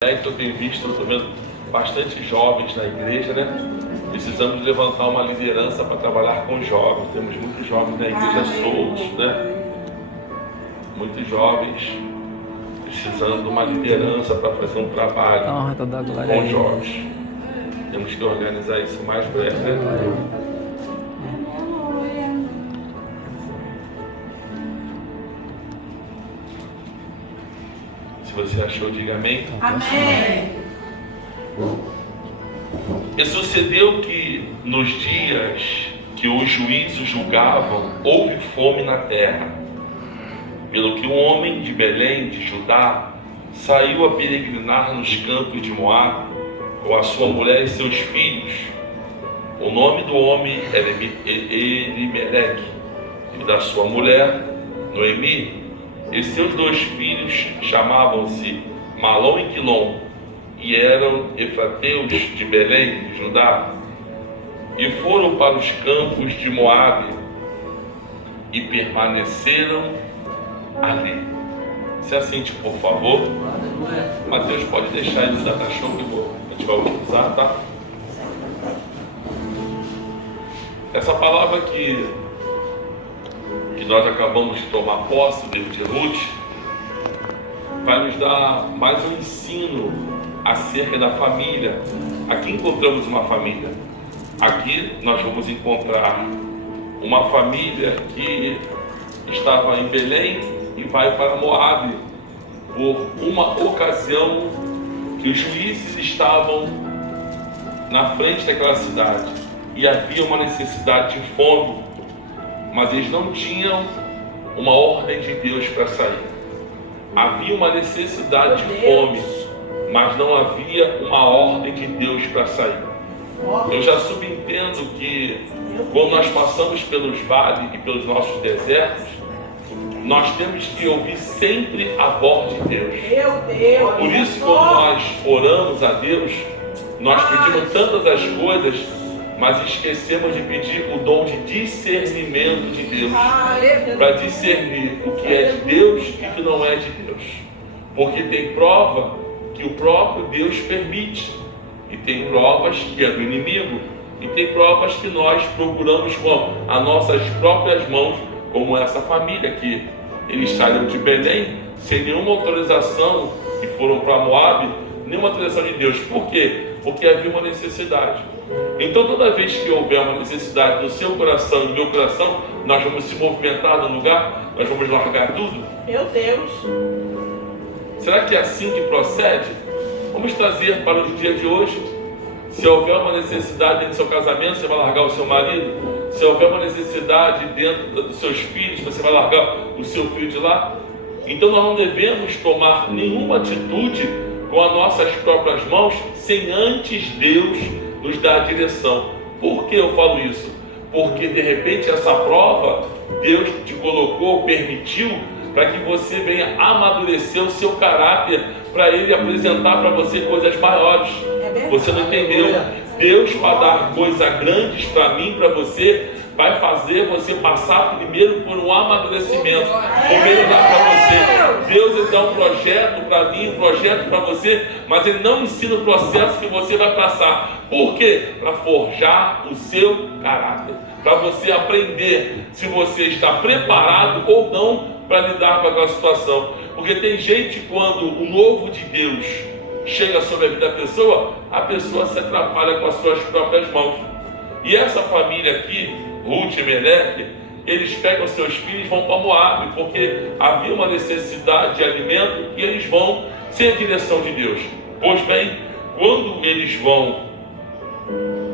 Que eu tenho visto, eu estou vendo bastante jovens na igreja, né? Precisamos levantar uma liderança para trabalhar com jovens. Temos muitos jovens na igreja soltos, né? Muitos jovens precisando de uma liderança para fazer um trabalho com jovens. Temos que organizar isso mais breve, né? Se você achou, diga amém. Amém. E sucedeu que nos dias que os juízes julgavam, houve fome na terra, pelo que um homem de Belém, de Judá, saiu a peregrinar nos campos de Moabe, com a sua mulher e seus filhos. O nome do homem era Elimeleque, e da sua mulher, Noemi, e seus 2 filhos chamavam-se Malom e Quilom, e eram efrateus de Belém, de Judá, e foram para os campos de Moabe e permaneceram ali. Se assente, por favor. Mateus, pode deixar ele usar cachorro que a gente vai utilizar, tá? Essa palavra que nós acabamos de tomar posse, o livro de Ruth, vai nos dar mais um ensino acerca da família. Aqui encontramos uma família. Aqui nós vamos encontrar uma família que estava em Belém e vai para Moabe por uma ocasião que os juízes estavam na frente daquela cidade e havia uma necessidade de fome, mas eles não tinham uma ordem de Deus para sair. Havia uma necessidade de fome, mas não havia uma ordem de Deus para sair. Eu já subentendo que quando nós passamos pelos vales e pelos nossos desertos, nós temos que ouvir sempre a voz de Deus. Por isso, quando nós oramos a Deus, nós pedimos tantas as coisas, mas esquecemos de pedir o dom de discernimento de Deus, para discernir o que é de Deus e o que não é de Deus. Porque tem prova que o próprio Deus permite, e tem provas que é do inimigo, e tem provas que nós procuramos com as nossas próprias mãos, como essa família que eles saíram de Belém sem nenhuma autorização e foram para Moabe, nenhuma autorização de Deus. Por quê? Porque havia uma necessidade. Então, toda vez que houver uma necessidade no seu coração e no meu coração, nós vamos se movimentar no lugar, nós vamos largar tudo. Meu Deus! Será que é assim que procede? Vamos trazer para os dias de hoje. Se houver uma necessidade dentro do seu casamento, você vai largar o seu marido. Se houver uma necessidade dentro dos seus filhos, você vai largar o seu filho de lá. Então nós não devemos tomar nenhuma atitude com as nossas próprias mãos sem antes Deus nos dar a direção. Por que eu falo isso? Porque de repente essa prova Deus te colocou, permitiu, para que você venha amadurecer o seu caráter, para Ele apresentar para você coisas maiores. Você não entendeu? Deus, para dar coisas grandes para mim, para você, vai fazer você passar primeiro por um amadurecimento. Primeiro dá para você. Deus, ele dá um projeto para mim, um projeto para você, mas Ele não ensina o processo que você vai passar. Por quê? Para forjar o seu caráter. Para você aprender se você está preparado ou não para lidar com aquela situação. Porque tem gente, quando o novo de Deus chega sobre a vida da pessoa se atrapalha com as suas próprias mãos. E essa família aqui, Ruth e Meleque, eles pegam seus filhos e vão para Moabe, porque havia uma necessidade de alimento e eles vão sem a direção de Deus. Pois bem, quando eles vão,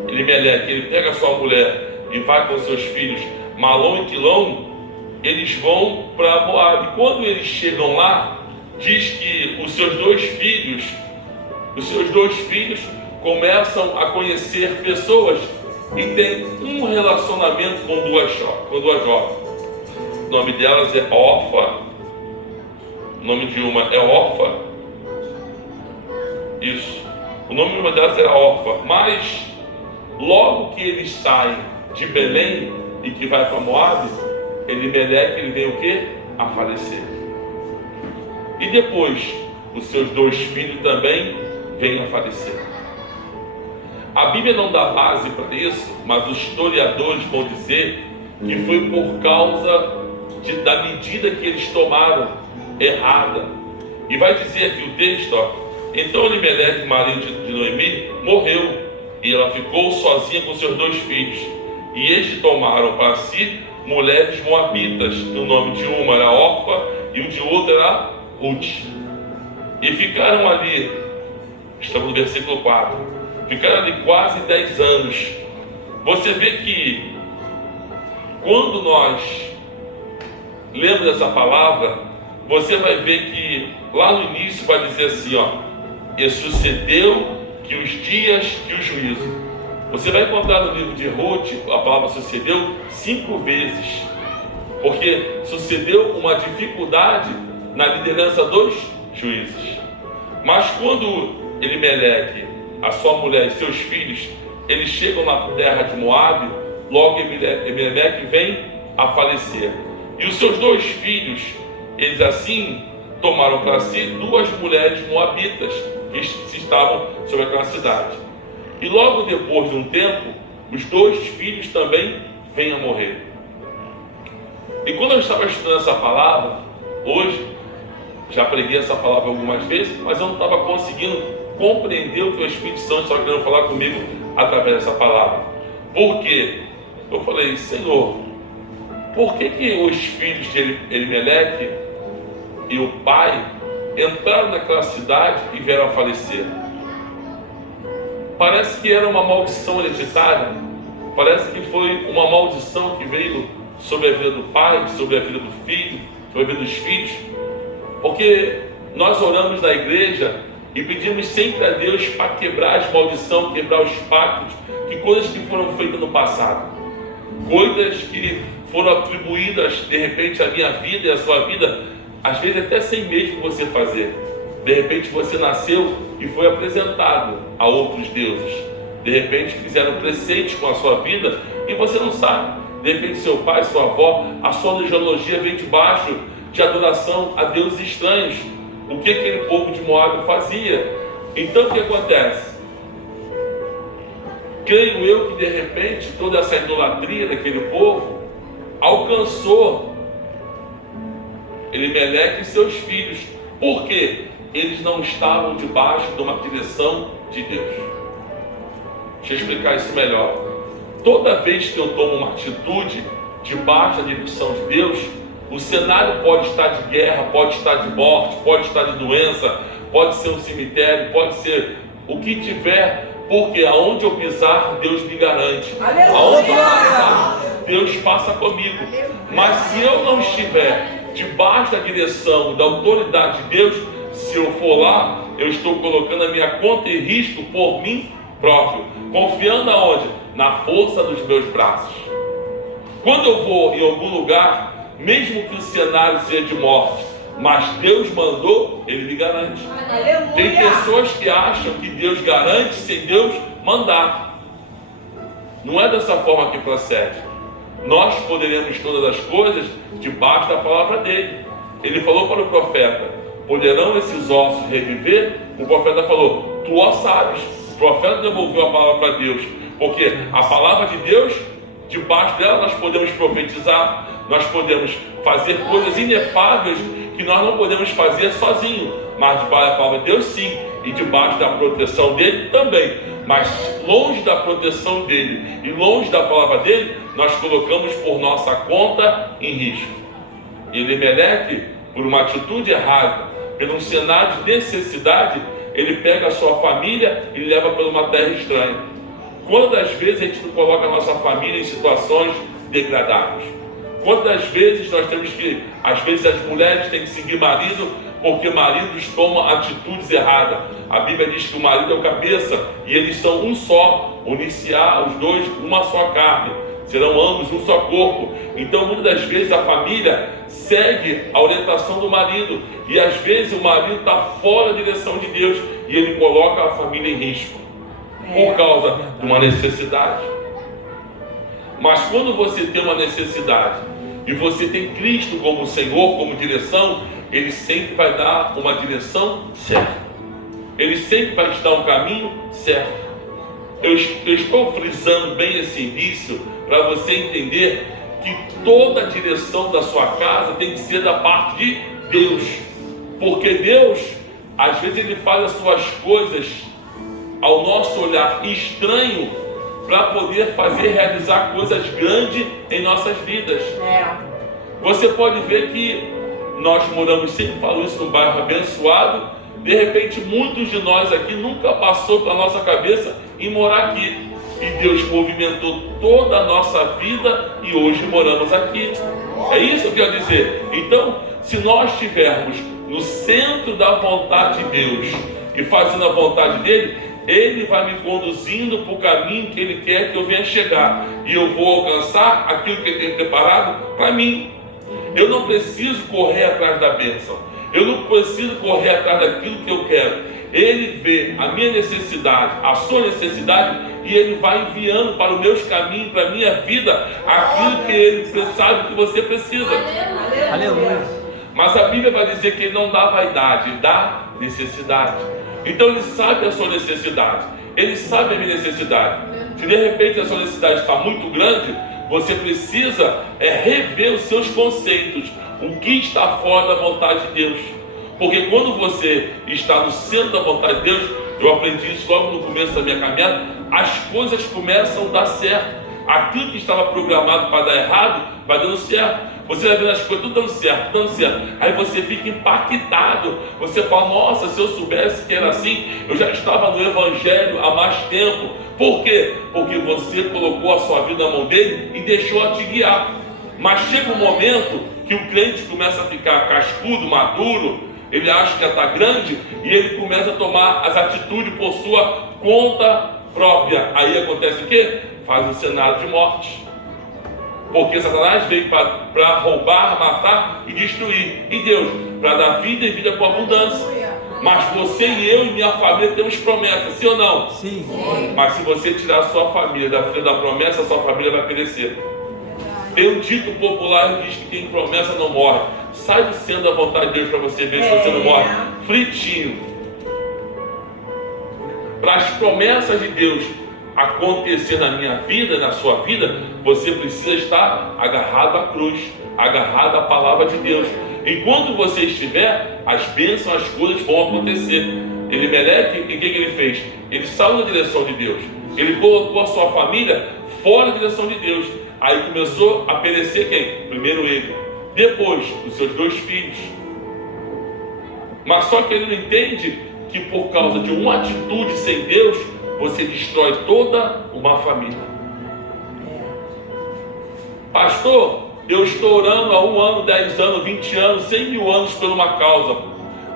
Elimeleque, ele pega a sua mulher e vai com seus filhos, Malom e Quilom, eles vão para Moabe. Quando eles chegam lá, diz que os seus dois filhos começam a conhecer pessoas e tem um relacionamento com duas jovens. O nome delas é Orfa. O nome de uma é Orfa. Isso. O nome de uma delas era Orfa. Mas logo que eles saem de Belém e que vai para Moabe, Elimeleque, ele vem o quê? A falecer. E depois os seus 2 filhos também venham a falecer. A Bíblia não dá base para isso, mas os historiadores vão dizer que foi por causa da medida que eles tomaram errada. E vai dizer aqui o texto, então Elimeleque, marido de Noemi, morreu, e ela ficou sozinha com seus 2 filhos. E estes tomaram para si mulheres moabitas, o nome de uma era Orfa e o de outra era Ruth. E ficaram ali, estamos no versículo 4, ficaram ali quase 10 anos. Você vê que quando nós lemos essa palavra, você vai ver que lá no início vai dizer assim, e sucedeu que os dias que o juízo. Você vai encontrar no livro de Ruth a palavra sucedeu 5 vezes, porque sucedeu uma dificuldade na liderança dos juízes. Mas quando Elimeleque, a sua mulher e seus filhos, eles chegam na terra de Moabe, logo Elimeleque vem a falecer. E os seus 2 filhos, eles assim tomaram para si 2 mulheres moabitas que estavam sobre aquela cidade. E logo depois de um tempo, os 2 filhos também vêm a morrer. E quando eu estava estudando essa palavra, hoje, já preguei essa palavra algumas vezes, mas eu não estava conseguindo compreender o que o Espírito Santo estava querendo falar comigo através dessa palavra. Por quê? Eu falei, Senhor, por que os filhos de Elimeleque e o pai entraram naquela cidade e vieram a falecer? Parece que era uma maldição hereditária, parece que foi uma maldição que veio sobre a vida do pai, sobre a vida do filho, sobre a vida dos filhos, porque nós oramos na igreja e pedimos sempre a Deus para quebrar as maldições, quebrar os pactos, que coisas que foram feitas no passado, coisas que foram atribuídas de repente à minha vida e à sua vida, às vezes até sem mesmo você fazer. De repente você nasceu e foi apresentado a outros deuses. De repente fizeram preceitos com a sua vida e você não sabe. De repente seu pai, sua avó, a sua genealogia vem debaixo de adoração a deuses estranhos. O que aquele povo de Moabe fazia? Então o que acontece? Creio eu que de repente toda essa idolatria daquele povo alcançou Elimeleque e seus filhos. Por quê? Eles não estavam debaixo de uma direção de Deus. Deixa eu explicar isso melhor. Toda vez que eu tomo uma atitude debaixo da direção de Deus, o cenário pode estar de guerra, pode estar de morte, pode estar de doença, pode ser um cemitério, pode ser o que tiver, porque aonde eu pisar, Deus me garante. Aonde eu passar, Deus passa comigo. Mas se eu não estiver debaixo da direção, da autoridade de Deus, se eu for lá, eu estou colocando a minha conta em risco por mim próprio, confiando aonde? Na força dos meus braços. Quando eu vou em algum lugar, mesmo que o cenário seja de morte, mas Deus mandou, Ele me garante. Aleluia. Tem pessoas que acham que Deus garante sem Deus mandar. Não é dessa forma que procede. Nós poderemos todas as coisas debaixo da palavra dele. Ele falou para o profeta: poderão esses ossos reviver? O profeta falou: tu ó sabes. O profeta devolveu a palavra para Deus, porque a palavra de Deus, debaixo dela nós podemos profetizar, nós podemos fazer coisas inefáveis que nós não podemos fazer sozinho, mas debaixo da palavra de Deus sim, e debaixo da proteção dele também. Mas longe da proteção dele e longe da palavra dele, nós colocamos por nossa conta em risco. E Elimeleque, por uma atitude errada, pelo cenário de necessidade, ele pega a sua família e leva para uma terra estranha. Quantas vezes a gente não coloca a nossa família em situações degradáveis? Quantas vezes nós temos que, às vezes as mulheres têm que seguir marido, porque maridos tomam atitudes erradas. A Bíblia diz que o marido é o cabeça e eles são um só, uniciar os dois, uma só carne, serão ambos um só corpo. Então muitas das vezes a família segue a orientação do marido e às vezes o marido está fora da direção de Deus e ele coloca a família em risco por causa de uma necessidade. Mas quando você tem uma necessidade e você tem Cristo como Senhor, como direção, Ele sempre vai dar uma direção certa. Ele sempre vai te dar um caminho certo. Eu estou frisando bem esse início para você entender que toda a direção da sua casa tem que ser da parte de Deus. Porque Deus, às vezes, Ele faz as suas coisas ao nosso olhar estranho para poder realizar coisas grandes em nossas vidas. Você pode ver que nós moramos, sempre falo isso, num bairro abençoado. De repente, muitos de nós aqui nunca passou pela nossa cabeça em morar aqui. E Deus movimentou toda a nossa vida e hoje moramos aqui. É isso que eu quero dizer. Então, se nós estivermos no centro da vontade de Deus e fazendo a vontade dele, Ele vai me conduzindo para o caminho que Ele quer que eu venha chegar. E eu vou alcançar aquilo que Ele tem preparado para mim. Eu não preciso correr atrás da bênção. Eu não preciso correr atrás daquilo que eu quero. Ele vê a minha necessidade, a sua necessidade, e Ele vai enviando para os meus caminhos, para a minha vida, aquilo que Ele sabe que você precisa. Aleluia. Mas a Bíblia vai dizer que Ele não dá vaidade, Ele dá necessidade. Então Ele sabe a sua necessidade, Ele sabe a minha necessidade. Se de repente a sua necessidade está muito grande, você precisa rever os seus conceitos, o que está fora da vontade de Deus. Porque quando você está no centro da vontade de Deus, eu aprendi isso logo no começo da minha caminhada, as coisas começam a dar certo. Aquilo que estava programado para dar errado, vai dando certo. Você vai vendo as coisas tudo dando certo, tudo dando certo. Aí você fica impactado. Você fala, nossa, se eu soubesse que era assim, eu já estava no Evangelho há mais tempo. Por quê? Porque você colocou a sua vida na mão dele e deixou-a te guiar. Mas chega um momento que o crente começa a ficar cascudo, maduro, ele acha que já está grande e ele começa a tomar as atitudes por sua conta própria. Aí acontece o quê? Faz um cenário de morte. Porque Satanás veio para roubar, matar e destruir. E Deus, para dar vida e vida com abundância. Mas você e eu e minha família temos promessas, sim ou não? Sim. Mas se você tirar a sua família da frente da promessa, a sua família vai perecer. Tem um dito popular que diz que quem promessa não morre. Sai do centro da vontade de Deus para você ver se você não morre fritinho. Para as promessas de Deus acontecer na minha vida, na sua vida, você precisa estar agarrado à cruz, agarrado à palavra de Deus. Enquanto você estiver, as bênçãos, as coisas vão acontecer. Elimeleque, o que ele fez? Ele saiu na direção de Deus. Ele colocou a sua família fora da direção de Deus. Aí começou a perecer quem? Primeiro ele, depois os seus 2 filhos. Mas só que ele não entende que por causa de uma atitude sem Deus, você destrói toda uma família. Pastor, eu estou orando há 1 ano, 10 anos, 20 anos, 100 mil anos por uma causa,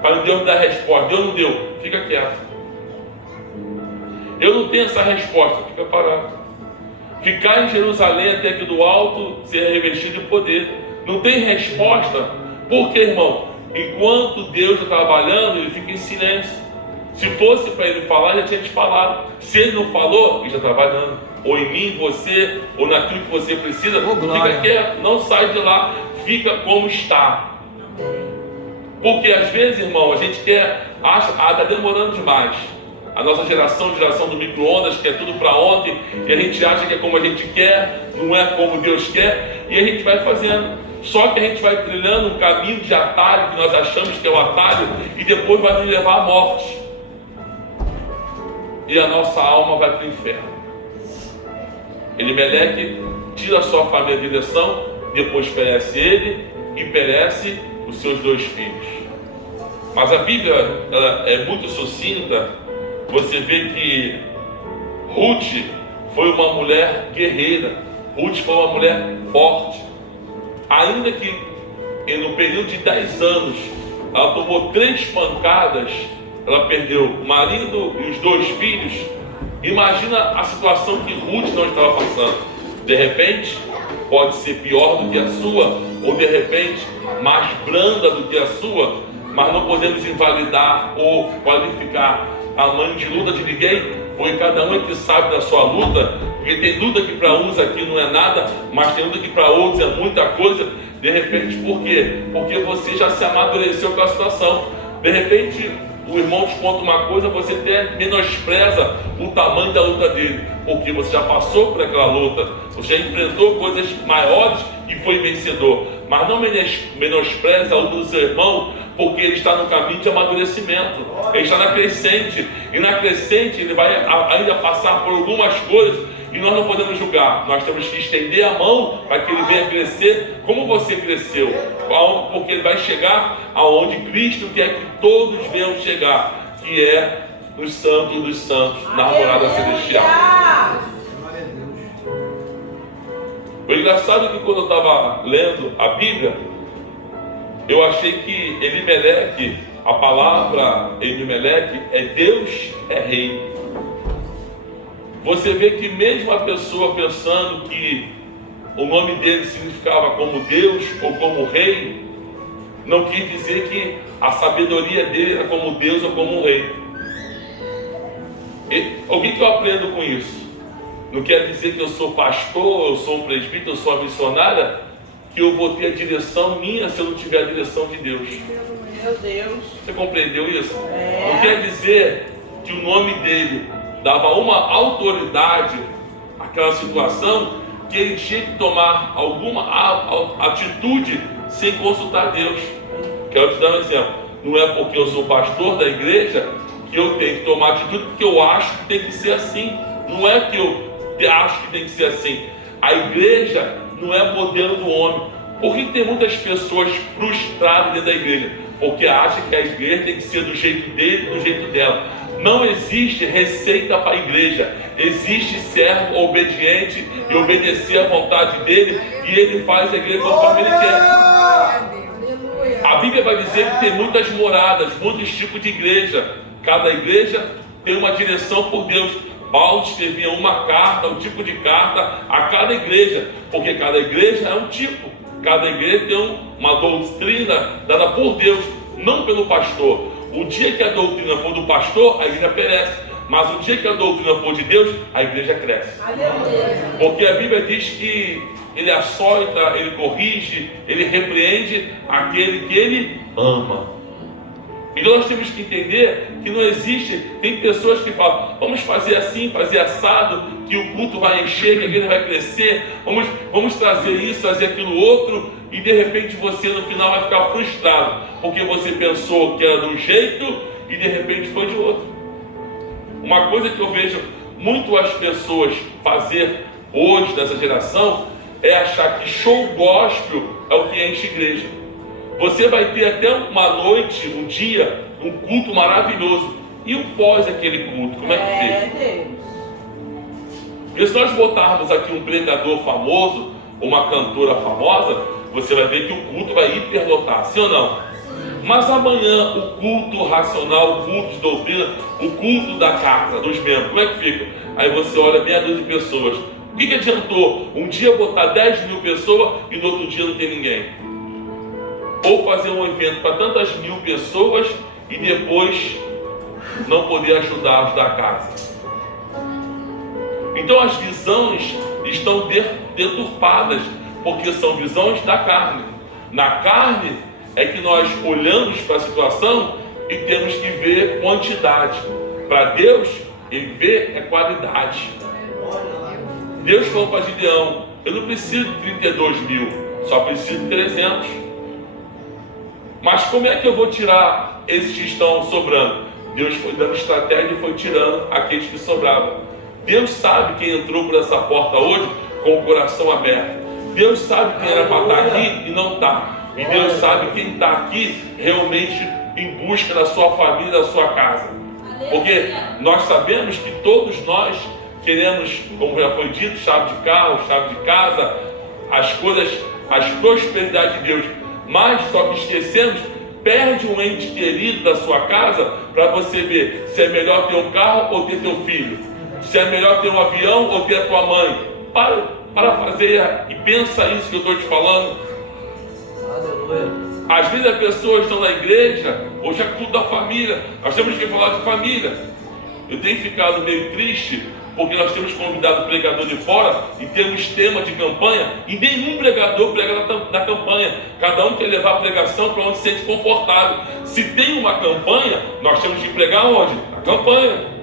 para Deus me dar resposta. Deus não deu, fica quieto. Eu não tenho essa resposta, fica parado. Ficar em Jerusalém até aqui do alto, ser revestido de poder. Não tem resposta. Por quê, irmão? Enquanto Deus está trabalhando, ele fica em silêncio. Se fosse para ele falar, já tinha te falado. Se ele não falou, ele está trabalhando. Ou em mim, você, ou naquilo que você precisa. Fica quieto, não sai de lá. Fica como está. Porque às vezes, irmão, a gente acha, está demorando demais. A nossa geração do micro-ondas, que é tudo para ontem, e a gente acha que é como a gente quer, não é como Deus quer, e a gente vai fazendo. Só que a gente vai trilhando um caminho de atalho, que nós achamos que é o atalho, e depois vai nos levar à morte. E a nossa alma vai para o inferno. Elimeleque tira a sua família da direção, depois perece ele e perece os seus 2 filhos. Mas a Bíblia ela é muito sucinta. Você vê que Ruth foi uma mulher guerreira. Ruth foi uma mulher forte. Ainda que no período de 10 anos ela tomou 3 pancadas, ela perdeu o marido e os 2 filhos. Imagina a situação que Ruth não estava passando. De repente pode ser pior do que a sua, ou de repente mais branda do que a sua, mas não podemos invalidar ou qualificar a mãe de luta de ninguém, porque cada um é que sabe da sua luta. Porque tem luta que para uns aqui não é nada, mas tem luta que para outros é muita coisa. De repente, por quê? Porque você já se amadureceu com a situação. De repente, o irmão te conta uma coisa, você até menospreza o tamanho da luta dele, porque você já passou por aquela luta, você já enfrentou coisas maiores e foi vencedor. Mas não menospreza a luta do seu irmão, porque ele está no caminho de amadurecimento, ele está na crescente, e na crescente ele vai ainda passar por algumas coisas, e nós não podemos julgar. Nós temos que estender a mão para que ele venha crescer como você cresceu, porque ele vai chegar aonde Cristo quer que todos venham chegar, que é nos santos dos santos, na morada celestial. O engraçado é que quando eu estava lendo a Bíblia, eu achei que Elimeleque, a palavra Elimeleque é Deus é rei. Você vê que mesmo a pessoa pensando que o nome dele significava como Deus ou como rei, não quis dizer que a sabedoria dele era como Deus ou como rei. O que eu aprendo com isso? Não quer dizer que eu sou pastor, eu sou um presbítero, eu sou uma missionária, que eu vou ter a direção minha se eu não tiver a direção de Deus. Meu Deus. Você compreendeu isso? Não quer dizer que o nome dele dava uma autoridade àquela situação, que ele tinha que tomar alguma atitude sem consultar Deus. Quero te dar um exemplo. Não é porque eu sou pastor da igreja que eu tenho que tomar atitude porque eu acho que tem que ser assim. Não é que eu acho que tem que ser assim. A igreja não é modelo do homem. Por que tem muitas pessoas frustradas dentro da igreja? Porque acham que a igreja tem que ser do jeito dele, do jeito dela. Não existe receita para a igreja. Existe servo obediente e obedecer à vontade dele, e ele faz a igreja conforme ele quer. A Bíblia vai dizer que tem muitas moradas, muitos tipos de igreja. Cada igreja tem uma direção por Deus. Paulo escrevia uma carta, um tipo de carta a cada igreja, porque cada igreja é um tipo. Cada igreja tem uma doutrina dada por Deus, não pelo pastor. O dia que a doutrina for do pastor, a igreja perece. Mas o dia que a doutrina for de Deus, a igreja cresce. Porque a Bíblia diz que ele açoita, ele corrige, ele repreende aquele que ele ama. Então nós temos que entender que não existe, tem pessoas que falam, vamos fazer assim, fazer assado, que o culto vai encher, que a igreja vai crescer, vamos trazer isso, trazer aquilo outro, e de repente você no final vai ficar frustrado, porque você pensou que era de um jeito e de repente foi de outro. Uma coisa que eu vejo muito as pessoas fazer hoje nessa geração é achar que show gospel é o que enche igreja. Você vai ter até uma noite, um dia, um culto maravilhoso. E o pós aquele culto, como é que fica? Porque se nós botarmos aqui um pregador famoso, uma cantora famosa, você vai ver que o culto vai hiperlotar, sim ou não? Mas amanhã o culto racional, o culto de doutrina, o culto da casa, dos membros, como é que fica? Aí você olha meia dúzia de pessoas. O que adiantou um dia botar 10 mil pessoas e no outro dia não ter ninguém? Ou fazer um evento para tantas mil pessoas e depois não poder ajudar a casa. Então as visões estão deturpadas, porque são visões da carne. Na carne é que nós olhamos para a situação e temos que ver quantidade. Para Deus, ele vê é qualidade. Deus falou para Gideão, eu não preciso de 32 mil, só preciso de 300. Mas como é que eu vou tirar esses que estão sobrando? Deus foi dando estratégia e foi tirando aqueles que sobravam. Deus sabe quem entrou por essa porta hoje com o coração aberto. Deus sabe quem era para estar aqui e não está. E Deus sabe quem está aqui realmente em busca da sua família, da sua casa. Porque nós sabemos que todos nós queremos, como já foi dito, chave de carro, chave de casa, as coisas, as prosperidades de Deus. Mas só que esquecemos, perde um ente querido da sua casa para você ver se é melhor ter um carro ou ter teu filho, se é melhor ter um avião ou ter a tua mãe. Para fazer e pensa isso que eu estou te falando. Às vezes as pessoas estão na igreja, hoje é culto da família, nós temos que falar de família. Eu tenho ficado meio triste porque nós temos convidado o pregador de fora e temos tema de campanha e nenhum pregador prega na campanha. Cada um quer levar a pregação para onde se sente confortável. Se tem uma campanha, nós temos que pregar onde? Na campanha.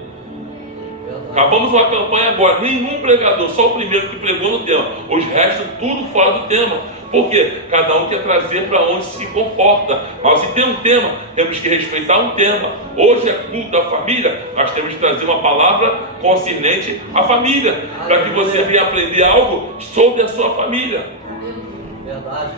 Acabamos uma campanha agora, nenhum pregador, só o primeiro que pregou no tema. Os restos tudo fora do tema. Por quê? Cada um quer trazer para onde se conforta. Mas se tem um tema, temos que respeitar um tema. Hoje é culto da família, nós temos que trazer uma palavra concernente à família, para que você venha aprender algo sobre a sua família. Verdade.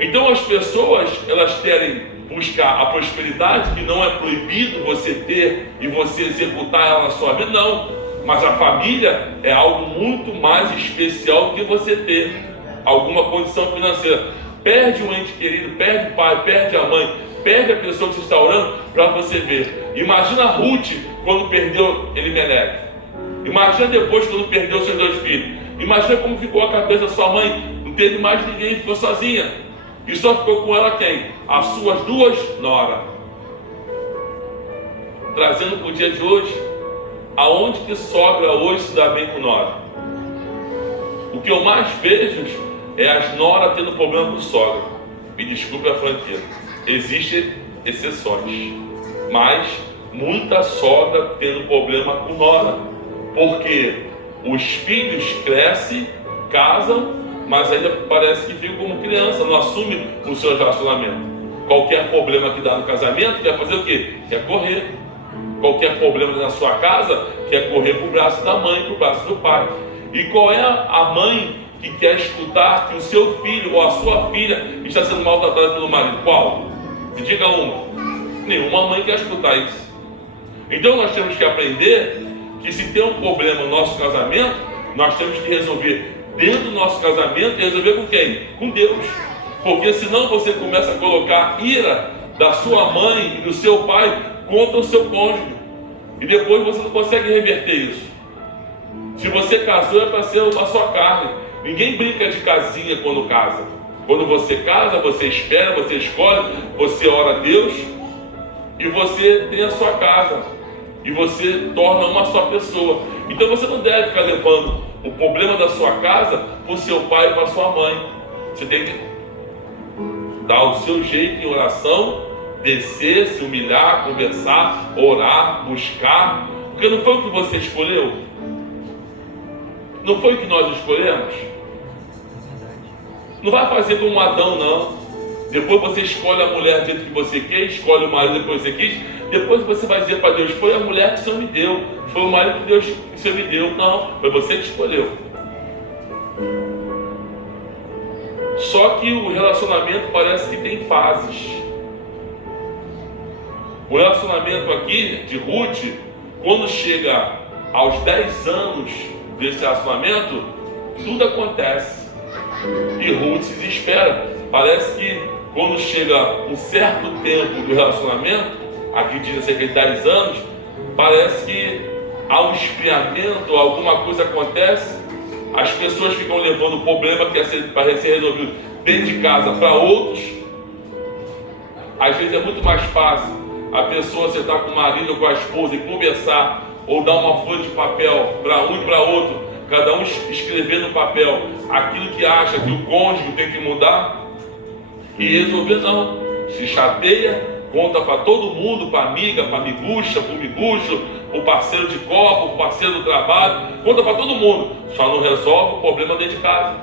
Então as pessoas, elas querem buscar a prosperidade, que não é proibido você ter e você executar ela na sua vida, não. Mas a família é algo muito mais especial do que você ter alguma condição financeira. Perde um ente querido, perde o pai, perde a mãe, perde a pessoa que você está orando, para você ver. Imagina a Ruth quando perdeu Elimeleque. Imagina depois quando perdeu seus 2 filhos. Imagina como ficou a cabeça da sua mãe. Não teve mais ninguém, ficou sozinha. E só ficou com ela quem? As suas 2 noras. Trazendo para o dia de hoje, aonde que sogra hoje se dá bem com nora? O que eu mais vejo é as noras tendo problema com sogra. Me desculpe a franqueza, existem exceções, mas muita sogra tendo problema com nora, porque os filhos crescem, casam, mas ainda parece que ficam como criança, não assume o seu relacionamento. Qualquer problema que dá no casamento, quer fazer o quê? Quer correr. Qualquer problema na sua casa, quer correr para o braço da mãe, para o braço do pai. E qual é a mãe que quer escutar que o seu filho ou a sua filha está sendo maltratada pelo marido? Qual? Me diga uma. Nenhuma mãe quer escutar isso. Então nós temos que aprender que se tem um problema no nosso casamento, nós temos que resolver dentro do nosso casamento e resolver com quem? Com Deus. Porque senão você começa a colocar ira da sua mãe e do seu pai contra o seu cônjuge. E depois você não consegue reverter isso. Se você casou é para ser a sua carne. Ninguém brinca de casinha quando casa. Quando você casa, você espera, você escolhe, você ora a Deus e você tem a sua casa. E você torna uma só pessoa. Então você não deve ficar levando o problema da sua casa para o seu pai e para a sua mãe. Você tem que dar o seu jeito em oração, descer, se humilhar, conversar, orar, buscar. Porque não foi o que você escolheu. Não foi o que nós escolhemos. Não vai fazer como Adão, não. Depois você escolhe a mulher do jeito que você quer, escolhe o marido depois que você quis. Depois você vai dizer para Deus, foi a mulher que o Senhor me deu, foi o marido que o Senhor me deu. Não, foi você que escolheu. Só que o relacionamento parece que tem fases. O relacionamento aqui de Ruth, quando chega aos 10 anos desse relacionamento, tudo acontece. E Ruth se desespera. Parece que quando chega um certo tempo do relacionamento, aqui diz cerca de 10 anos, parece que há um esfriamento, alguma coisa acontece, as pessoas ficam levando o problema que para ser resolvido dentro de casa para outros. Às vezes é muito mais fácil a pessoa sentar com o marido ou com a esposa e conversar, ou dar uma folha de papel para um e para outro, cada um escrever no papel aquilo que acha que o cônjuge tem que mudar, e resolver não. Se chateia, conta para todo mundo, para amiga, para amigucha, para o migucho, para o parceiro de copo, para o parceiro do trabalho, conta para todo mundo, só não resolve o problema dentro de casa.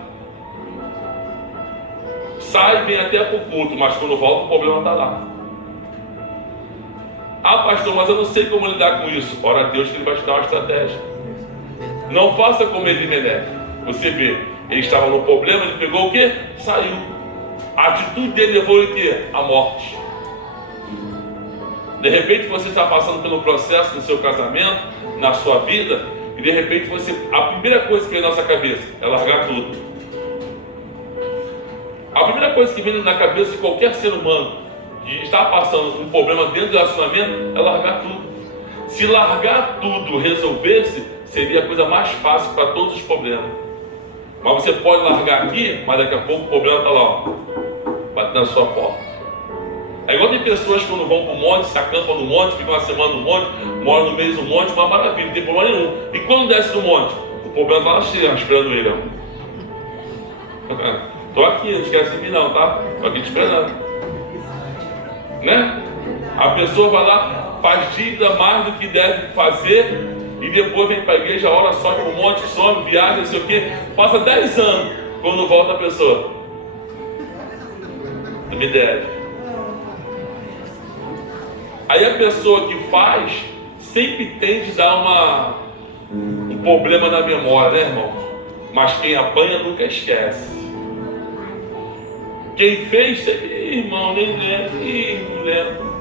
Sai e vem até para o culto, mas quando volta o problema está lá. Ah, pastor, mas eu não sei como lidar com isso. Ora a Deus que Ele vai te dar uma estratégia. Não faça como Elimeleque. Você vê, ele estava no problema, ele pegou o quê? Saiu. A atitude dele levou ele o quê? A morte. De repente você está passando pelo processo no seu casamento, na sua vida, e de repente a primeira coisa que vem na nossa cabeça é largar tudo. A primeira coisa que vem na cabeça de qualquer ser humano que está passando um problema dentro do relacionamento é largar tudo. Se largar tudo resolvesse, seria a coisa mais fácil para todos os problemas. Mas você pode largar aqui, mas daqui a pouco o problema está lá, ó, batendo na sua porta. É igual tem pessoas que quando vão para o monte, se acampam no monte, ficam uma semana no monte, moram no meio do monte, uma maravilha, não tem problema nenhum. E quando desce do monte, o problema está lá esperando ele. Estou aqui, não esquece de mim não, tá? Estou aqui te esperando. Né? A pessoa vai lá, faz dívida mais do que deve fazer, e depois vem para a igreja, ora, sobe para o monte, some, viaja, não sei o quê. Passa 10 anos, quando volta a pessoa. Tu me deve. Aí a pessoa que faz, sempre tende a dar um problema na memória, né, irmão? Mas quem apanha nunca esquece. Quem fez, sempre, irmão, nem lembro, não lembro.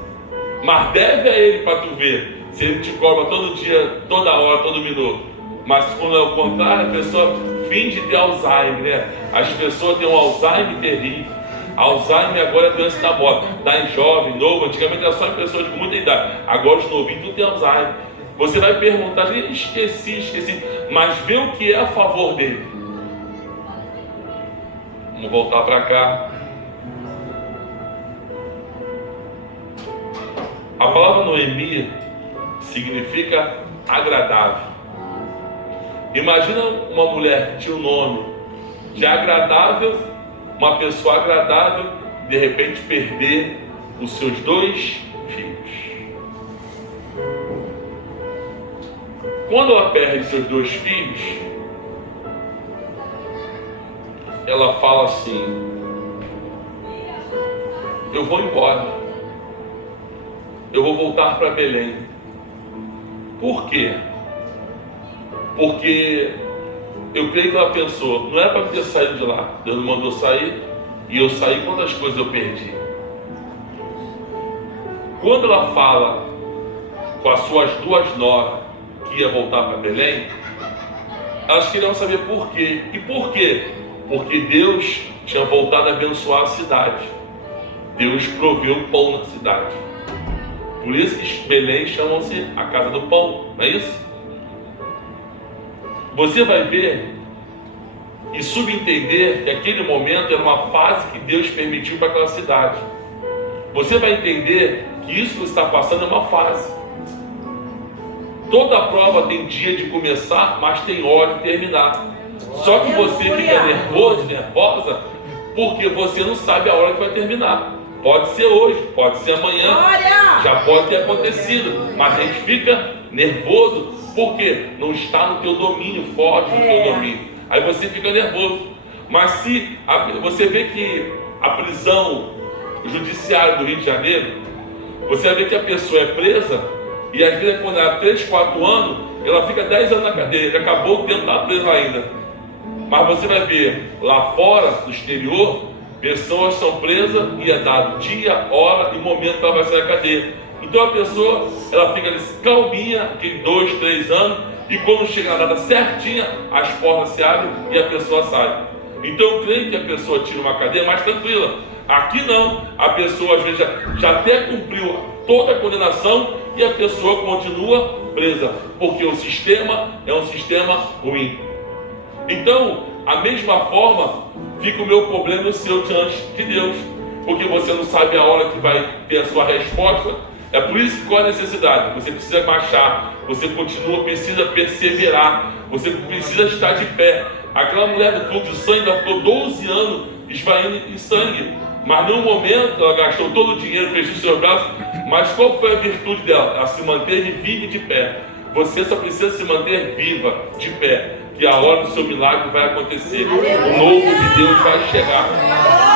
Mas deve a ele para tu ver. Se ele te cobra todo dia, toda hora, todo minuto. Mas quando é o contrário, a pessoa finge ter Alzheimer, né? As pessoas têm um Alzheimer terrível. Alzheimer agora é doença da moda. Dá em jovem, novo. Antigamente era só em pessoas com muita idade. Agora os novinhos tudo tem Alzheimer. Você vai perguntar, esqueci. Mas vê o que é a favor dele. Vamos voltar para cá. A palavra Noemi significa agradável. Imagina uma mulher que tinha o nome de agradável, uma pessoa agradável, de repente perder os seus 2 filhos. Quando ela perde seus 2 filhos, ela fala assim: eu vou embora. Eu vou voltar para Belém. Por quê? Porque eu creio que ela pensou, não era para eu ter saído de lá. Deus me mandou sair, e eu saí, quantas coisas eu perdi. Quando ela fala com as suas 2 noras que ia voltar para Belém, elas queriam saber por quê. E por quê? Porque Deus tinha voltado a abençoar a cidade. Deus proveu pão na cidade. Por isso que Belém chama-se a casa do pão, não é isso? Você vai ver e subentender que aquele momento era uma fase que Deus permitiu para aquela cidade. Você vai entender que isso que você está passando é uma fase. Toda prova tem dia de começar, mas tem hora de terminar. Só que você fica nervoso, nervosa, porque você não sabe a hora que vai terminar. Pode ser hoje, pode ser amanhã, já pode ter acontecido, mas a gente fica nervoso porque não está no teu domínio, foge do teu domínio. Aí você fica nervoso. Mas se você vê que a prisão judiciária do Rio de Janeiro, você vai ver que a pessoa é presa e às vezes quando ela 3, 4 anos, ela fica 10 anos na cadeia, já acabou o tempo, está presa ainda. Mas você vai ver lá fora, no exterior, pessoas são presas e é dado dia, hora e momento que ela vai sair da cadeia. Então a pessoa, ela fica ali calminha, aquele 2, 3 anos, e quando chega na data certinha, as portas se abrem e a pessoa sai. Então eu creio que a pessoa tira uma cadeia mais tranquila. Aqui não, a pessoa às vezes já até cumpriu toda a condenação e a pessoa continua presa, porque o sistema é um sistema ruim. Então, a mesma forma, fica o meu problema e o seu diante de Deus, porque você não sabe a hora que vai ter a sua resposta. É por isso que qual a necessidade? Você precisa marchar, você precisa perseverar, você precisa estar de pé. Aquela mulher do fluxo de sangue, ela ficou 12 anos esvaindo em sangue, mas num momento ela gastou todo o dinheiro, fechou os seus braços, mas qual foi a virtude dela? Ela se manteve viva e de pé. Você só precisa se manter viva, de pé, que a hora do seu milagre vai acontecer. O novo de Deus vai chegar.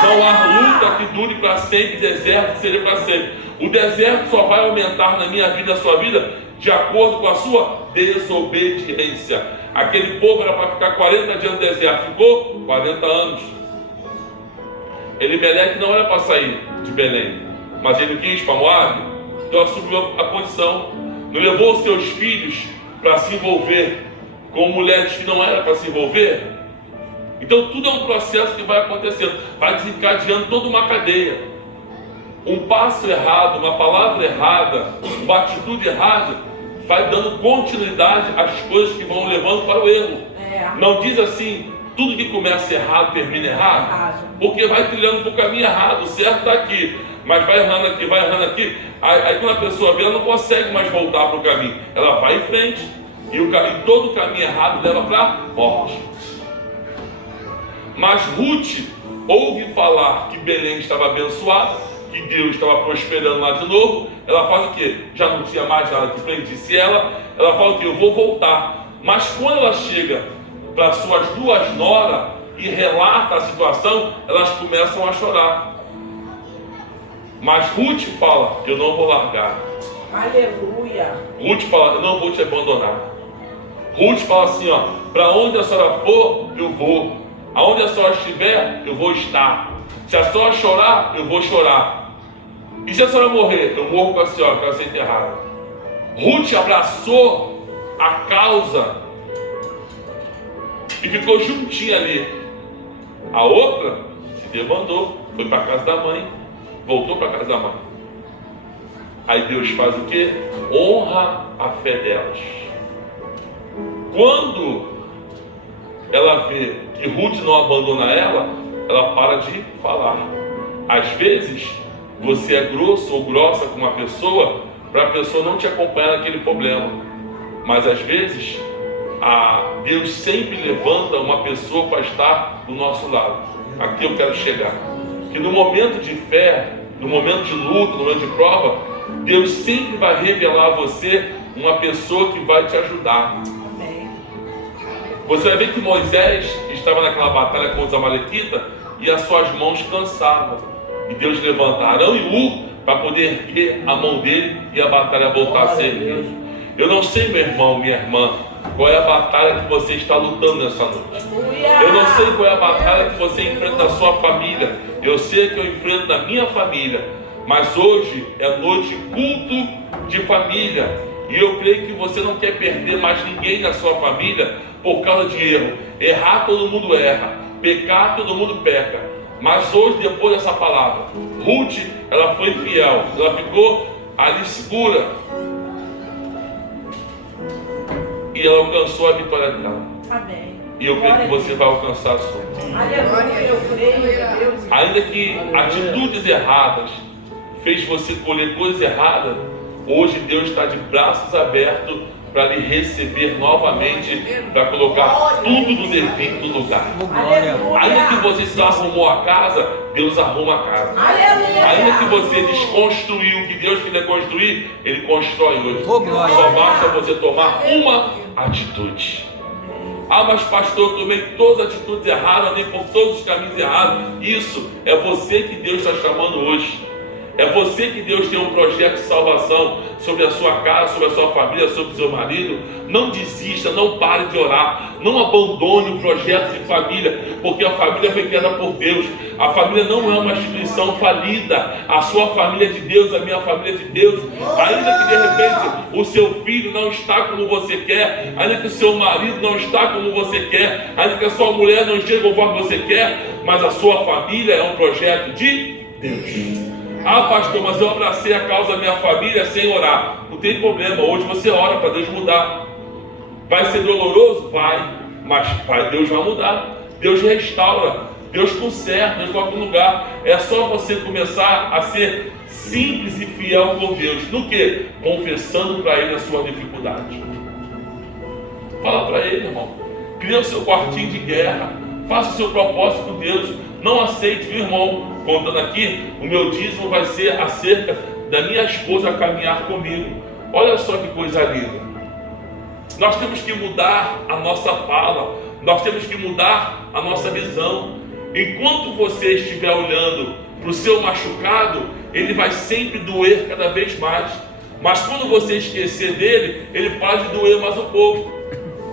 Não há luta que dure para sempre, deserto que seja para sempre. O deserto só vai aumentar na minha vida, na sua vida, de acordo com a sua desobediência. Aquele povo era para ficar 40 dias no deserto, ficou 40 anos. Elimeleque não era para sair de Belém, mas ele quis para Moabe, então assumiu a condição. Não levou os seus filhos para se envolver com mulheres que não eram para se envolver. Então tudo é um processo que vai acontecendo, vai desencadeando toda uma cadeia. Um passo errado, uma palavra errada, uma atitude errada, vai dando continuidade às coisas que vão levando para o erro. Não diz assim, tudo que começa errado termina errado, porque vai trilhando para o caminho errado. O certo está aqui, mas vai errando aqui. Aí quando a pessoa vê, ela não consegue mais voltar para o caminho. Ela vai em frente. E todo o caminho errado leva para a morte. Mas Ruth ouve falar que Belém estava abençoada, que Deus estava prosperando lá de novo. Ela faz o quê? Já não tinha mais nada que prendisse ela. Ela fala o quê? Eu vou voltar. Mas quando ela chega para suas duas noras e relata a situação, elas começam a chorar. Mas Ruth fala, eu não vou largar. Aleluia. Ruth fala, eu não vou te abandonar. Ruth fala assim, ó, para onde a senhora for, eu vou. Aonde a senhora estiver, eu vou estar. Se a senhora chorar, eu vou chorar. E se a senhora morrer, eu morro com a senhora, que ela ser enterrada. Ruth abraçou a causa e ficou juntinha ali. A outra se debandou, foi para a casa da mãe, voltou para a casa da mãe. Aí Deus faz o quê? Honra a fé delas. Quando ela vê que Ruth não abandona ela para de falar. Às vezes, você é grosso ou grossa com uma pessoa para a pessoa não te acompanhar naquele problema. Mas às vezes, Deus sempre levanta uma pessoa para estar do nosso lado. Aqui eu quero chegar. Que no momento de fé, no momento de luta, no momento de prova, Deus sempre vai revelar a você uma pessoa que vai te ajudar. Você vai ver que Moisés estava naquela batalha contra os amalequitas e as suas mãos cansavam. E Deus levanta Arão e Hur para poder erguer a mão dele e a batalha voltar a ser erguida. Eu não sei, meu irmão, minha irmã, qual é a batalha que você está lutando nessa noite. Eu não sei qual é a batalha que você enfrenta na sua família. Eu sei que eu enfrento na minha família. Mas hoje é noite de culto de família. E eu creio que você não quer perder mais ninguém na sua família por causa de erro. Errar todo mundo erra, pecar todo mundo peca. Mas hoje, depois dessa palavra, Ruth, ela foi fiel, ela ficou ali segura e ela alcançou a vitória dela. Amém. E eu creio que você vai alcançar a sua. Aleluia, eu creio, meu Deus. Ainda que atitudes erradas fez você colher coisas erradas, hoje Deus está de braços abertos para lhe receber novamente, para colocar tudo no devido lugar. Ainda que você só arrumou a casa, Deus arruma a casa. Ainda que você desconstruiu o que Deus queria construir, Ele constrói hoje. Só basta você tomar uma atitude. Ah, mas pastor, eu tomei todas as atitudes erradas, andei por todos os caminhos errados. Isso é você que Deus está chamando hoje. É você que Deus tem um projeto de salvação sobre a sua casa, sobre a sua família, sobre o seu marido. Não desista, não pare de orar. Não abandone o projeto de família, porque a família foi criada por Deus. A família não é uma instituição falida. A sua família é de Deus, a minha família é de Deus. Ainda que de repente o seu filho não está como você quer, ainda que o seu marido não está como você quer, ainda que a sua mulher não esteja conforme você quer, mas a sua família é um projeto de Deus. Ah, pastor, mas eu abracei a causa da minha família sem orar. Não tem problema, hoje você ora para Deus mudar. Vai ser doloroso? Vai. Mas Deus vai mudar. Deus restaura, Deus conserta, Deus coloca no lugar. É só você começar a ser simples e fiel com Deus. No que? Confessando para Ele a sua dificuldade. Fala para Ele, irmão. Cria o seu quartinho de guerra. Faça o seu propósito com Deus. Não aceite, viu, irmão? Contando aqui, o meu dízimo vai ser acerca da minha esposa caminhar comigo. Olha só que coisa linda. Nós temos que mudar a nossa fala. Nós temos que mudar a nossa visão. Enquanto você estiver olhando para o seu machucado, ele vai sempre doer cada vez mais. Mas quando você esquecer dele, ele pode doer mais um pouco.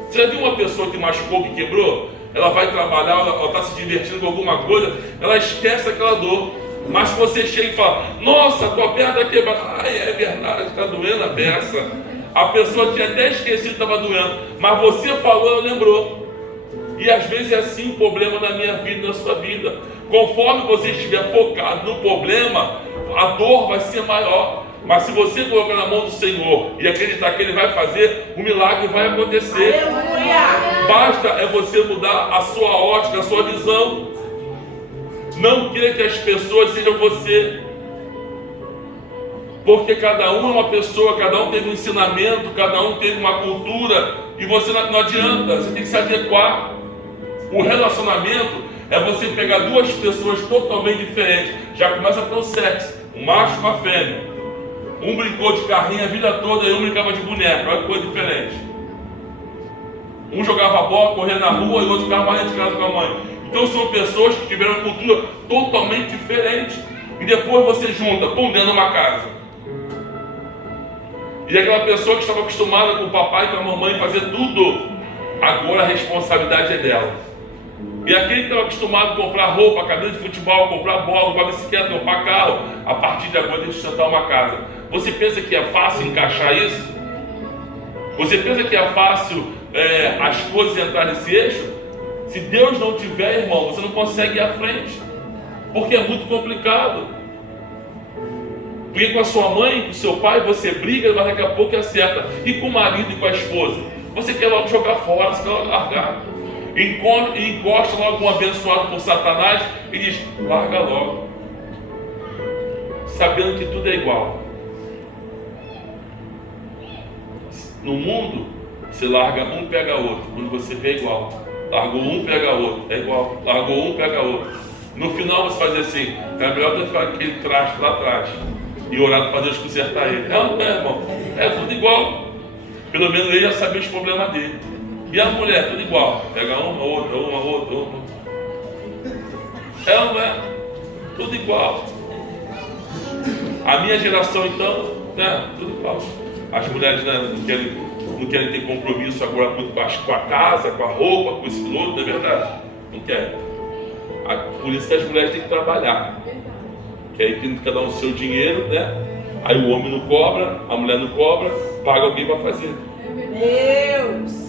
Você já viu uma pessoa que machucou, que quebrou? Ela vai trabalhar, ela está se divertindo com alguma coisa, ela esquece aquela dor. Mas se você chega e fala, nossa, tua perna está quebrada. Ai, é verdade, está doendo a beça. A pessoa tinha até esquecido que estava doendo, mas você falou, ela lembrou. E às vezes é assim o problema na minha vida e na sua vida. Conforme você estiver focado no problema, a dor vai ser maior. Mas se você colocar na mão do Senhor e acreditar que Ele vai fazer, o milagre vai acontecer. Aleluia! Basta é você mudar a sua ótica, a sua visão. Não queira que as pessoas sejam você. Porque cada um é uma pessoa, cada um teve um ensinamento, cada um teve uma cultura, e você não adianta, você tem que se adequar. O relacionamento é você pegar duas pessoas totalmente diferentes. Já começa pelo sexo, um macho e uma fêmea. Um brincou de carrinho a vida toda e um brincava de boneca, olha que coisa diferente. Um jogava bola, corria na rua e o outro ficava mais dentro de casa com a mãe. Então são pessoas que tiveram uma cultura totalmente diferente. E depois você junta, pum, dentro de uma casa. E aquela pessoa que estava acostumada com o papai e com a mamãe fazer tudo, agora a responsabilidade é dela. E aquele que estava acostumado a comprar roupa, camisa de futebol, comprar bola, comprar bicicleta, comprar carro, a partir de agora tem que sustentar uma casa. Você pensa que é fácil encaixar isso? Você pensa que é fácil as coisas entrarem nesse eixo? Se Deus não tiver, irmão, você não consegue ir à frente. Porque é muito complicado. Porque com a sua mãe, com o seu pai, você briga, mas daqui a pouco acerta. E com o marido e com a esposa? Você quer logo jogar fora, você quer logo largar. Encosta logo um abençoado por Satanás e diz, larga logo. Sabendo que tudo é igual. No mundo, você larga um, pega outro. Quando você vê, é igual. Largou um, pega outro. É igual. Largou um, pega outro. No final você faz assim, é melhor ter ficado aquele traste lá atrás e orado para Deus consertar ele. Não, irmão, é tudo igual. Pelo menos ele já sabia os problemas dele. E a mulher, tudo igual. Pega uma, outra. Não é? Tudo igual. A minha geração então, tudo igual. As mulheres não querem ter compromisso agora muito com a casa, com a roupa, com esse outro, não é verdade? Não querem. Por isso que as mulheres têm que trabalhar. Que aí tem cada um o seu dinheiro, né? Aí o homem não cobra, a mulher não cobra, paga alguém para fazer. Deus!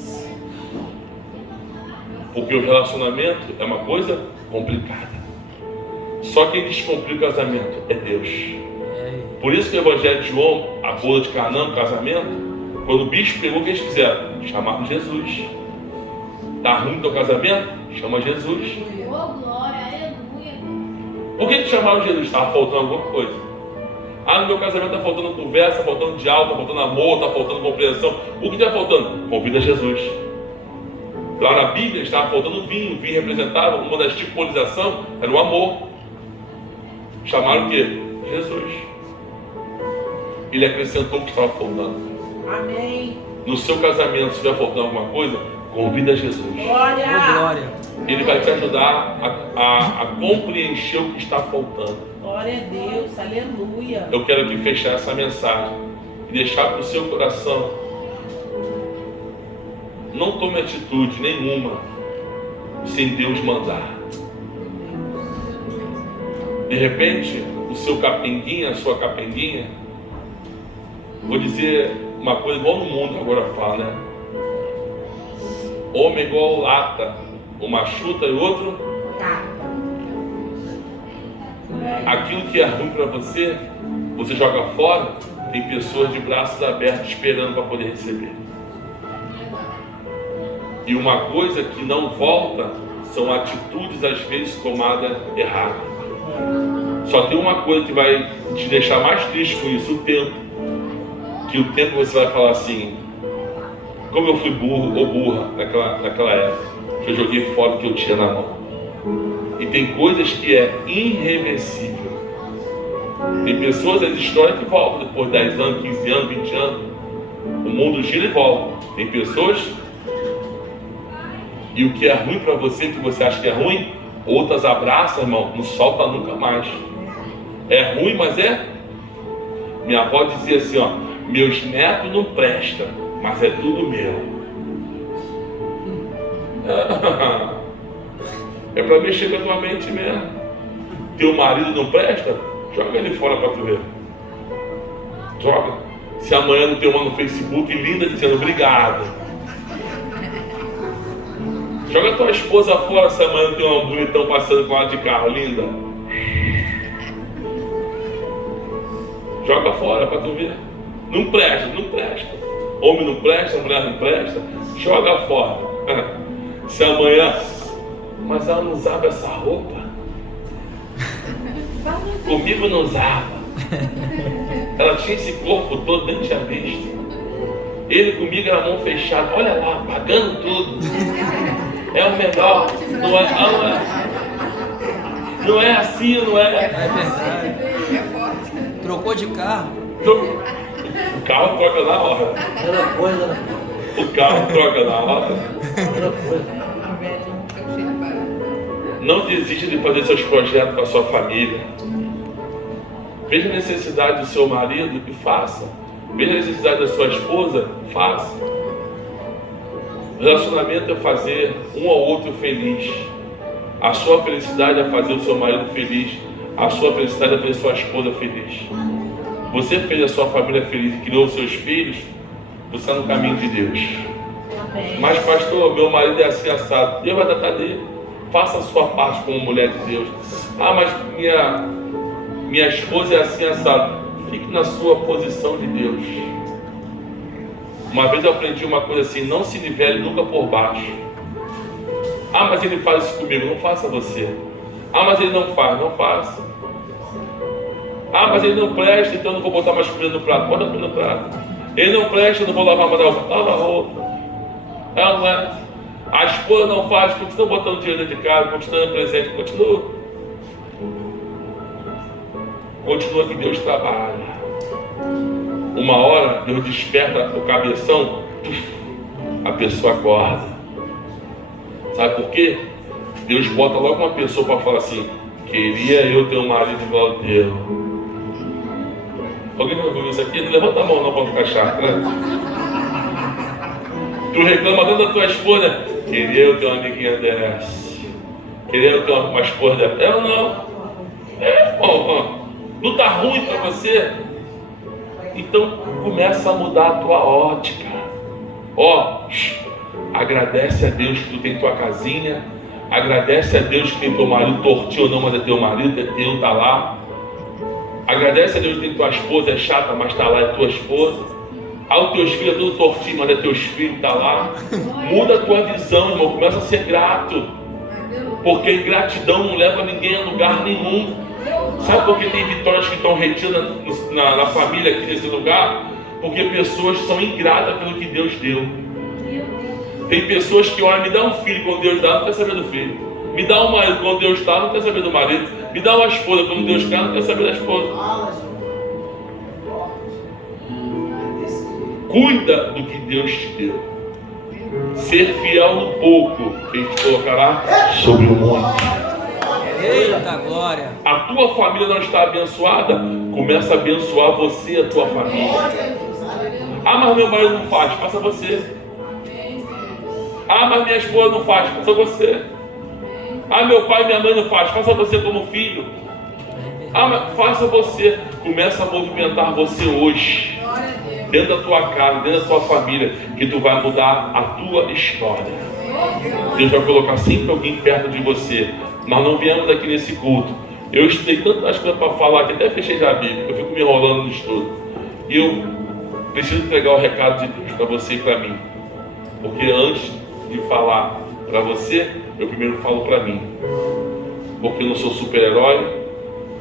Porque o relacionamento é uma coisa complicada. Só quem descomplica o casamento é Deus. Por isso que o Evangelho de João, a boda de Canaã, o casamento, quando o bicho pegou, o que eles fizeram? Chamaram Jesus. Tá ruim teu casamento? Chama Jesus. Por que chamaram Jesus? Estava faltando alguma coisa. No meu casamento está faltando conversa, está faltando diálogo, está faltando amor, está faltando compreensão. O que está faltando? Convida Jesus. Lá na Bíblia estava faltando vinho. O vinho representava, uma das tipologizações era o amor. Chamaram o quê? Jesus. Ele acrescentou o que estava faltando. Amém. No seu casamento, se estiver faltando alguma coisa, convida Jesus. Glória. Ele vai te ajudar a compreender o que está faltando. Glória a Deus, aleluia. Eu quero aqui fechar essa mensagem e deixar para o seu coração. Não tome atitude nenhuma sem Deus mandar. De repente, o seu capenguinha, a sua capenguinha, vou dizer uma coisa igual no mundo agora fala, né? Homem igual lata, uma chuta e outro. Aquilo que é ruim para você, você joga fora. Tem pessoas de braços abertos esperando para poder receber. E uma coisa que não volta são atitudes às vezes tomadas erradas. Só tem uma coisa que vai te deixar mais triste com isso, o tempo. Que o tempo você vai falar assim, como eu fui burro ou burra naquela época, que eu joguei fora o que eu tinha na mão. E tem coisas que é irreversível. Tem pessoas, as histórias que voltam depois de 10 anos, 15 anos, 20 anos. O mundo gira e volta. Tem pessoas, e o que é ruim para você, que você acha que é ruim, outras abraçam, irmão, não solta nunca mais. É ruim, mas é. Minha avó dizia assim, ó, meus netos não prestam, mas é tudo meu. É para mexer com a tua mente mesmo. Teu marido não presta? Joga ele fora para tu ver. Joga. Se amanhã não tem uma no Facebook linda dizendo obrigado. Joga tua esposa fora se amanhã não tem um bonitão passando com ela de carro linda. Joga fora para tu ver. Não presta. Homem não presta, mulher não presta. Joga fora. Se amanhã, mas ela não usava essa roupa. Comigo não usava. Ela tinha esse corpo todo, nem tinha visto. Ele comigo era mão fechada, olha lá, pagando tudo. É o melhor. Não é assim, não é? É verdade. Trocou de carro. O carro troca na hora. O carro troca na hora. Não desista de fazer seus projetos com a sua família. Veja a necessidade do seu marido e faça. Veja a necessidade da sua esposa, faça. Relacionamento é fazer um ao outro feliz. A sua felicidade é fazer o seu marido feliz. A sua felicidade é fazer sua esposa feliz. Você fez a sua família feliz e criou os seus filhos, você está no caminho de Deus. Mas pastor, meu marido é assim assado. Deus vai tratar dele. Faça a sua parte como mulher de Deus. Ah, mas minha esposa é assim assado. Fique na sua posição de Deus. Uma vez eu aprendi uma coisa assim: não se nivele nunca por baixo. Ah, mas ele faz isso comigo. Não faça você. Ah, mas ele não faz. Não faça. Ah, mas ele não presta, então eu não vou botar mais comida no prato. Bota comida no prato. Ele não presta, eu não vou lavar mais roupa. Lava a roupa. Ela não é. A esposa não faz, continua botando dinheiro dentro de casa, continua dando presente, continua. Continua que Deus trabalha. Uma hora Deus desperta o cabeção, a pessoa acorda. Sabe por quê? Deus bota logo uma pessoa para falar assim: queria eu ter um marido igual ao teu. Alguém já ouviu isso aqui? Não levanta a mão não para ficar chato, né? Tu reclama tanto da tua esposa: queria eu ter uma amiguinha dessa. Queria eu ter uma esposa dessa. Eu não. Não está ruim para você? Então começa a mudar a tua ótica. Agradece a Deus que tu tem tua casinha. Agradece a Deus que tem teu marido tortinho ou não, mas é teu marido, é teu, está lá. Agradece a Deus que tem tua esposa, é chata, mas está lá, é tua esposa. Os teus filhos é tudo tortinho, mas é teus filhos, está lá. Muda a tua visão, irmão, começa a ser grato. Porque ingratidão não leva ninguém a lugar nenhum. Sabe por que tem vitórias que estão retidas na família aqui nesse lugar? Porque pessoas são ingratas pelo que Deus deu. Tem pessoas que olham: me dá um filho quando Deus dá, não quer saber do filho. Me dá um marido quando Deus dá, não quer saber do marido. Me dá uma esposa quando Deus quer, não quer saber da esposa. Cuida do que Deus te deu. Ser fiel no pouco, quem te colocará sobre o monte. Eita glória! A tua família não está abençoada? Começa a abençoar você e a tua família. Ah, mas meu marido não faz, faça você. Ah, mas minha esposa não faz, faça você. Ah, meu pai e minha mãe não faz, faça você como filho. Ah, mas faça você. Começa a movimentar você hoje, dentro da tua casa, dentro da tua família, que tu vai mudar a tua história. Deus vai colocar sempre alguém perto de você. Nós não viemos aqui nesse culto. Eu estudei tantas coisas para falar que até fechei já a Bíblia. Eu fico me enrolando no estudo. E eu preciso entregar o recado de Deus para você e para mim. Porque antes de falar para você, eu primeiro falo para mim. Porque eu não sou super-herói,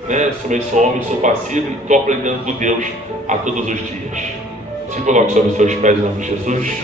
né? Eu sou homem, sou passivo e estou aprendendo com Deus a todos os dias. Se coloque sobre os seus pés em nome de Jesus.